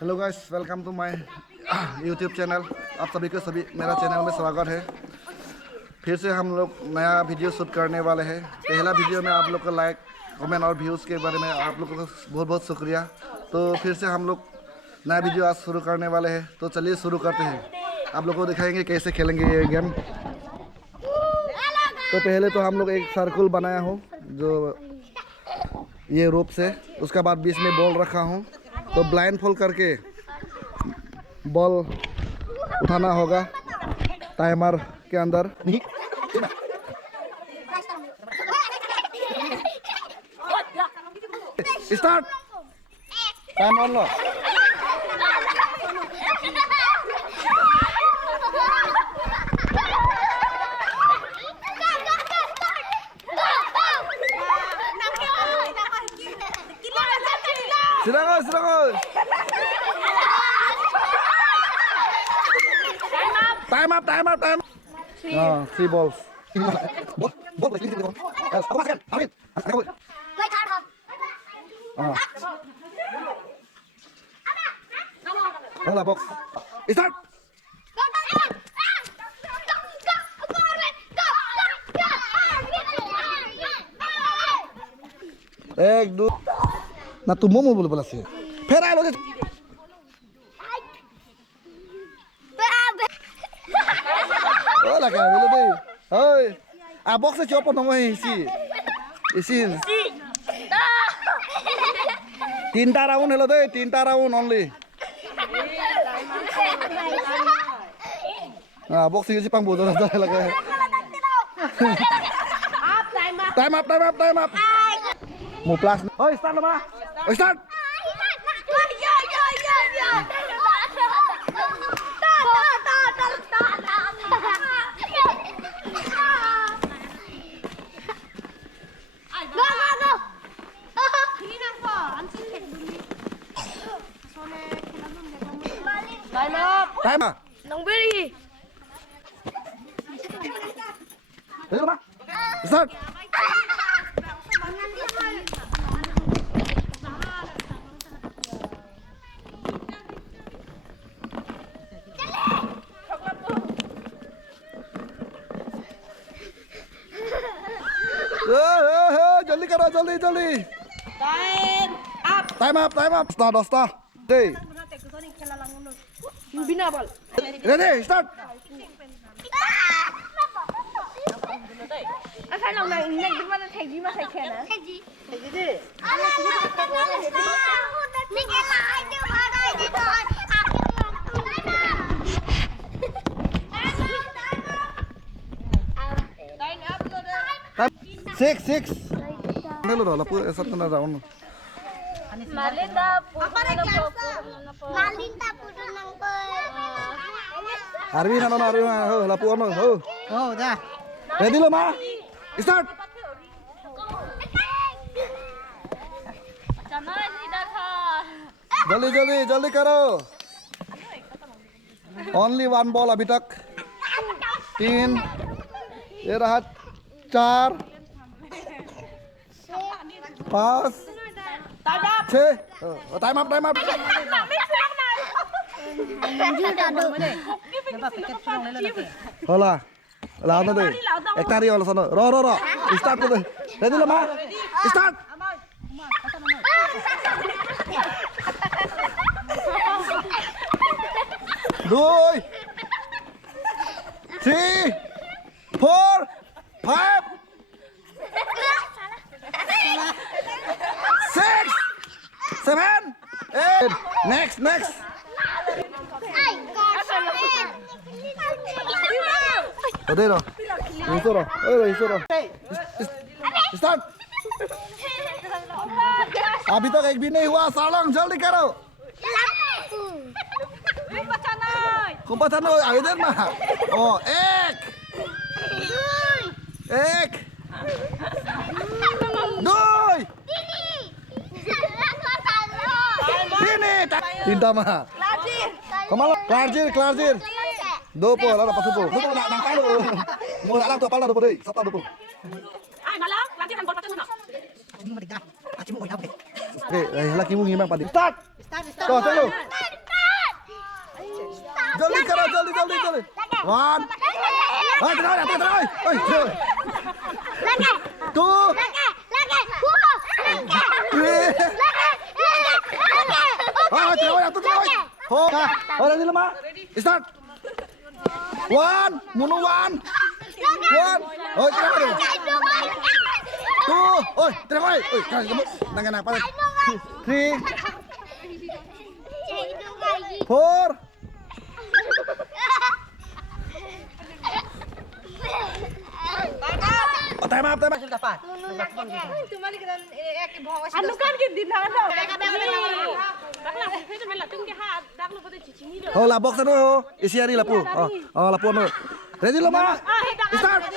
Hello guys, welcome to my YouTube channel. आप सभी को मेरा चैनल में स्वागत है। फिर से हम लोग नया वीडियो शूट करने वाले हैं। पहला वीडियो में आप लोग को लाइक कमेंट और व्यूज़ के बारे में आप लोगों को बहुत बहुत शुक्रिया। तो फिर से हम लोग नया वीडियो आज शुरू करने वाले हैं। तो चलिए शुरू करते हैं। आप लोगों को दिखाएंगे कैसे खेलेंगे ये गेम। तो पहले तो हम लोग एक सर्कल बनाया हूँ जो ये रोप से, उसके बाद बीच में बॉल रखा हूँ। तो ब्लाइंड फोल्ड करके बॉल उठाना होगा टाइमर के अंदर। Start, time on low. Silakan. Time up. 3 balls. Ball. Aku masukkan. Amin. Bola box. Start. एक दो ना तुम मोमो बोले बोला से फिर आए लोगे oh lah kan boleh deh oi box se coba nong isi tinta round hello deh, tinta round only box isi pang bodoh dah lah kan time up mau plus oi start lo mah start. Time up. Nong beri. Ayo mah. Start. जल्दी करो जल्दी time up start deh Bina ball. ready start Asal long nang nek di mana thegi ma sai khena. Thegi di. Six. Nelo dah lapu esat kena round. Malinda Arwin lapu ono. Oh, dah. Ready lo ma? Start. जल्दी करो. Only one ball अभी तक. 3 ये रहा 4 5 6 time up होला लाउन दे एक तारी होला सन र स्टार्ट कर दे रेडी ल मा start Doi 3 4 5 6 7 8 next Udah dong. Isoro. Start. अभी तक एक भी नहीं हुआ सालंग जल्दी करो kumpatan ayo deh mah oh ek doi ini tinta mah kemana kelarjir 2 po lah dapat 10 lu nak nangkai lu mau nak lang tu pala 20 deh 10 20 Ai malang, lanjut kan bol paten mana? Ini mah digah. Aci mau apa? Oke, lagi mau gimana Pak? Start. Tuh, चलो. जल्दी करो, जल्दी. One. Hai, terus. Oi, two. Three. Terus. Four. Ready lama? Start. One. Munu one. Oi, terus. Two. Oi, terus. Oi, kamu nangan apa? Three. Four. Time up. Anu kan gitu ano. Oh, labok sana oh. Isi hari lapu. Oh, lapu ano. Ready lo ma? Start.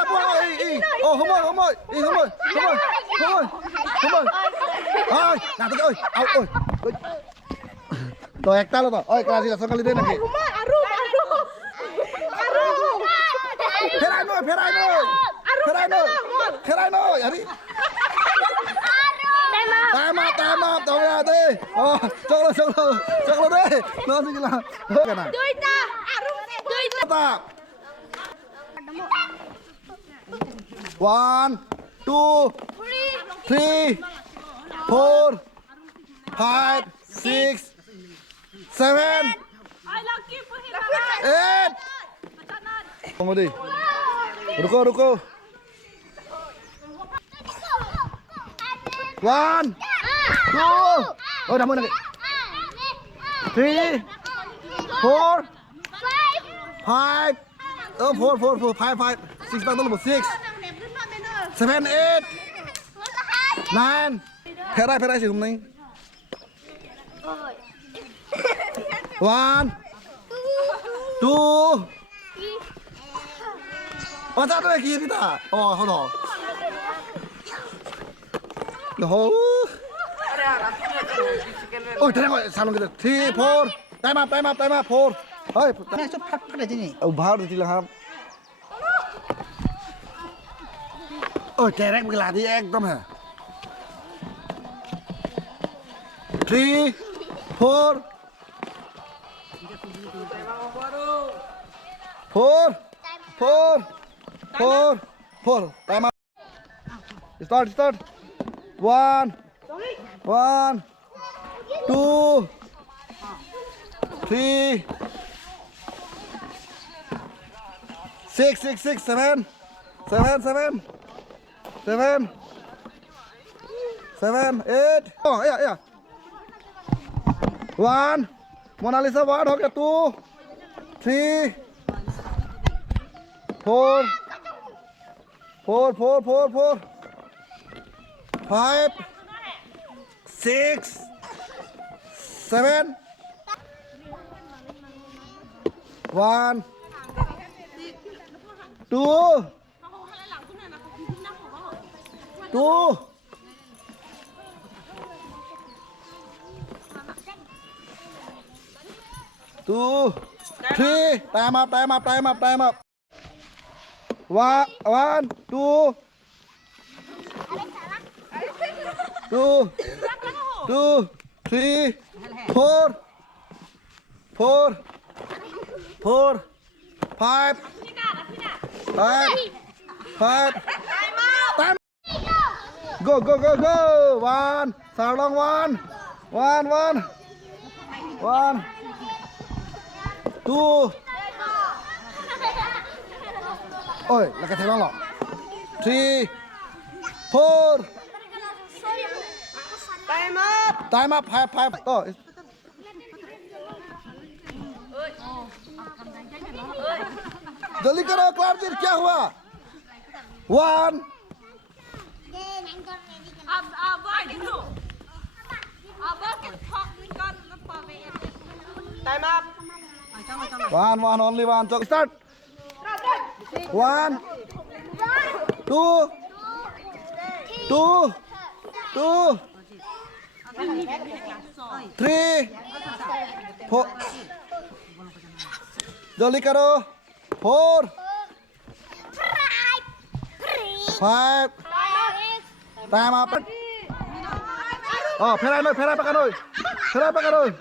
Lapu. Oh, humoy. Ay, nah tuh, oi. Tuh ekta lo tuh. Oi, kasih langsung kali deh nanti. Aru. Ferai no. Hari. Time up. Tahu ya deh. Oh, coklo deh. Langsung gila. Kana. Duita. Tetap. 1, 2, 3, 4, 5, 6, 7, 8. Tunggu deh. Ruko. 1, 2. Oh, udah mau lagi. 3, 4, 5. Oh, 4, 5. 6 bang dulu, 6, 7, 8, 9. Ferai sih hôm nay. 1, 2. Oh, sao đây kia đi ta? Oh, không đâu. Đâu. Ôi, thế này sao nó kia? 3, 4. Time up. 4. Ơi, Này chút phát này chứ nhỉ? ông báo được thì là ham. Ôi, trẻ rách cái là thì em tâm hả? 3, 4. 4. Time up. Start. 1, 2, 3, 6, 7, 8. Oh, yeah. 1. Mona Lisa 1. Okay, 2, 3, 4. 5, 6, 7. 1, 2. 2, 3. Time up. 1, 2. 3, 4. 5. Time. Go. 1. Sao long 1. 2. Ôi, là cái thế long lọ. 3, 4. Time up. 5. To. जल्दी करो क्लार्जिन क्या हुआ 1 1 only 1 so start 1 2 3 4 जल्दी करो 4 5 time up Ferai pakai noi.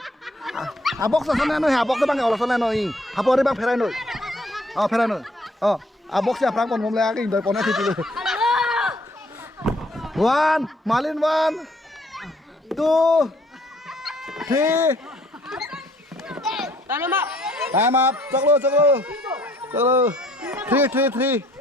Abok sa sana noi, abok sa bang olah sana noi. Hapo ri bang ferai noi. Ferai noi. Abok siya prang pon mom lagi doi pon ati tilu. One, Malin 1, 2, 3. Time up. Chok lu. 3.